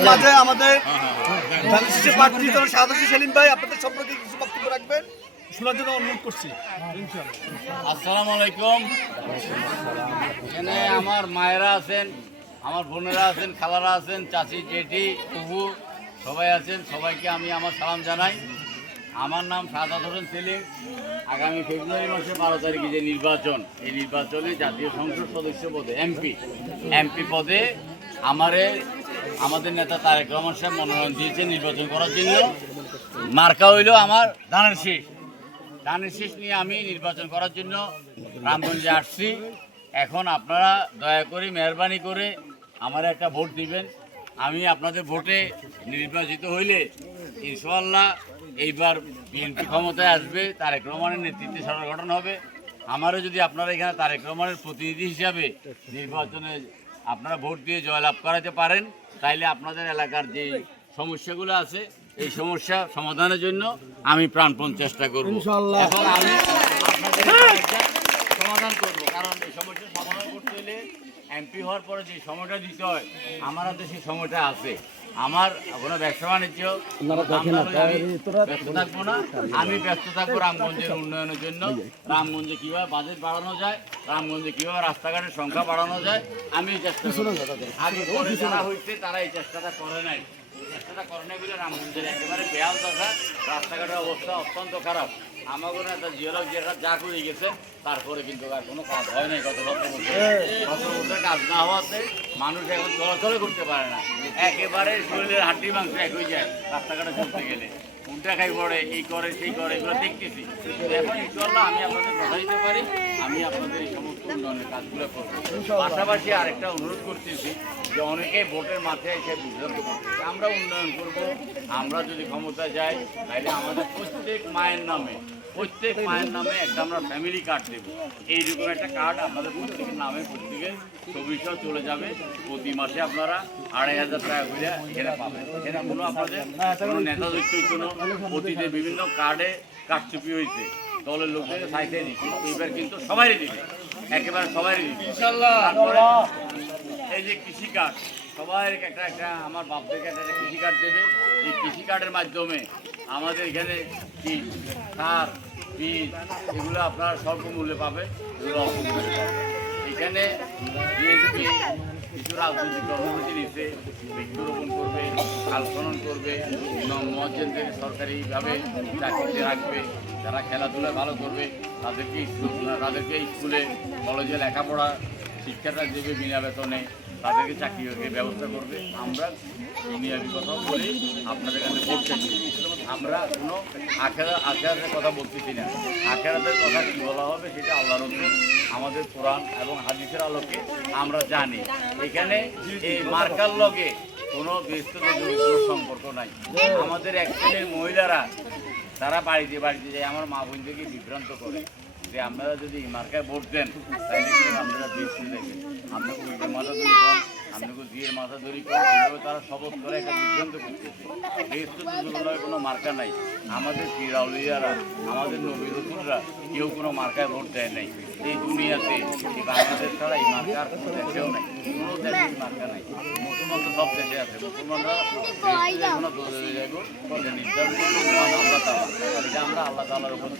আপনাদের মাঝে আমাদের ধানের শীষের প্রার্থী শাহাদ সেলিম ভাই আপনাদের সম্পর্কে কিছু বক্তব্য রাখবেন শোনার জন্য অনুরোধ করছি। আসসালামু আলাইকুম। এখানে আমার মায়েরা আছেন, আমার বোনেরা আছেন, খালারা আছেন, চাচি জেঠি ফুফু সবাই আছেন, সবাইকে আমি আমার সালাম জানাই। আমার নাম শাহাদ সেলিম। আগামী ফেব্রুয়ারি মাসের 12 তারিখে যে নির্বাচন, এই নির্বাচনে জাতীয় সংসদ সদস্য পদে এমপি পদে আমাদের নেতা তারেক রহমান সাহেব মনোনয়ন দিয়েছে নির্বাচন করার জন্য। মার্কা হইল আমার ধানের শীষ নিয়ে আমি নির্বাচন করার জন্য রামগঞ্জে আসছি। এখন আপনারা দয়া করে মেহরবানি করে আমার একটা ভোট দিবেন। আমি আপনাদের ভোটে নির্বাচিত হইলে ইনশাআল্লাহ এইবার বিএনপি ক্ষমতায় আসবে, তারেক রহমানের নেতৃত্বে সরকার গঠন হবে। আমারও যদি আপনারা এখানে তারেক রহমানের প্রতিনিধি হিসাবে নির্বাচনে আপনারা ভোট দিয়ে জয়লাভ করাতে পারেন, তাইলে আপনাদের এলাকার যে সমস্যাগুলো আছে এই সমস্যা সমাধানের জন্য আমি প্রাণপণ চেষ্টা করব এবং আমি আপনাদের সমাধান করব। কারণ এই সমস্যা সমাধান করতে হলে এমপি হওয়ার পরে যে সময়টা দিতে হয় আমার হাতে সেই সময়টা আছে। আমার কোনো ব্যবসা বাণিজ্য ব্যস্ত থাকবো না, আমি ব্যস্ত থাকবো রামগঞ্জের উন্নয়নের জন্য। রামগঞ্জে কীভাবে বাজেট বাড়ানো যায়, রামগঞ্জে কীভাবে রাস্তাঘাটের সংখ্যা বাড়ানো যায় আমি চেষ্টা করব। আগে পরে যারা হয়েছে তারা এই চেষ্টাটা করে নাই, চেষ্টাটা করে নাই বলে রামগঞ্জের একেবারে বেহাল দশা, রাস্তাঘাটের অবস্থা অত্যন্ত খারাপ। আমাদের একটা জিওলগ যা করে গেছে তারপরে কিন্তু আর কোনো কাজ হয় নাই। গত বছর কাজ না হওয়াতে মানুষ এখন চলাচল করতে পারে না, একেবারে শরীরের হাড্ডি মাংস এক হয়ে যায় রাস্তাঘাটে চলতে গেলে। উল্টা খাই পড়ে, এই করে সেই করে, এগুলো দেখতেছি। এখন ইনশাল্লাহ আমি আপনাদের কথা দিতে পারি, আমি আপনাদের এই সমস্ত উন্নয়নের কাজগুলো করবো। পাশাপাশি আরেকটা অনুরোধ করতেছি যে অনেকেই ভোটের মাথায় এসে বিভ্রান্ত করতেছে। আমরা উন্নয়ন করব, আমরা যদি ক্ষমতায় যাই তাহলে আমাদের প্রত্যেক মায়ের নামে একটা আমরা ফ্যামিলি কার্ড দেবো। এইরকম একটা কার্ড আপনাদের প্রত্যেকের নামে প্রত্যেকের ছবিটাও চলে যাবে। প্রতি মাসে আপনারা 2500 টাকা করে এখানে পাবেন। এখানে কোনো আপনাদের কোনো নেতা কোনো অতীতে বিভিন্ন কার্ডে কারচুপি হয়েছে, দলের লোকদের সাইডে দিচ্ছে, এইবার কিন্তু সবাই দিবে, একেবারে সবাই দিবে ইনশাআল্লাহ। এই যে কৃষি কার্ড সবাই একটা আমার বাপদেরকে একটা কৃষি কার্ড দেবে। এই কৃষি কার্ডের মাধ্যমে আমাদের এখানে বীজ, সার, বীজ এগুলো আপনার স্বল্প মূল্যে পাবে, এগুলো অল্প মূল্যে পাবে। এখানে বিএনপি কিছু রাজনৈতিক কর্মসূচি নিচ্ছে, বৃক্ষরোপণ করবে, খাল খনন করবে, মহাজনদের সরকারিভাবে চাকরিতে রাখবে, যারা খেলাধুলা ভালো করবে তাদেরকে স্কুলে কলেজে লেখাপড়া শিক্ষাটা দেবে বিনা বেতনে, তাদেরকে চাকরির ব্যবস্থা করবে। আমরা দুনিয়াবি কথা বলে আপনাদের কাছে ভোট চাইছি। আমরা কোনো আখেরাতের কথা বলতেছি না। আখেরাতের কথা কী বলা হবে সেটা আল্লাহর উপর আমাদের কোরআন এবং হাদিসের আলোকে আমরা জানি। এখানে এই মার্কার লগে কোনো ব্যস্ততার কোনো সম্পর্ক নাই। আমাদের এক শ্রেণীর মহিলারা তারা বাড়িতে যায় আমার মা বোনদেরকে বিভ্রান্ত করে যে আপনারা যদি মার্কায় ভোট দেন তাহলে কিন্তু আপনারা দেশ দেখেন, আপনাকে উল্টের মাথা ধরি কম, আপনাকে দিয়ের মাথা ধরি কম, এইভাবে তারা শপথ করে একটা বিভ্রান্ত করতেছে। দেশ তো কোনো মার্কা নাই। আমাদের পিরাউলিয়ারা, আমাদের নবী রসুলরা কেউ কোনো মার্কায় ভোট দেয় নাই। এই দুনিয়াতে এই বাংলাদেশ ছাড়া এই মার্কার কোনো দেশেও নাই, কোনো দেশে মার্কা নাই। মুসলমান তো সব দেশে আছে, মুসলমানরা এখনো যাইব, এটা নির্ধারণ করবো আল্লাহ তাআলা, এটা আমরা আল্লাহ তাআলার উপর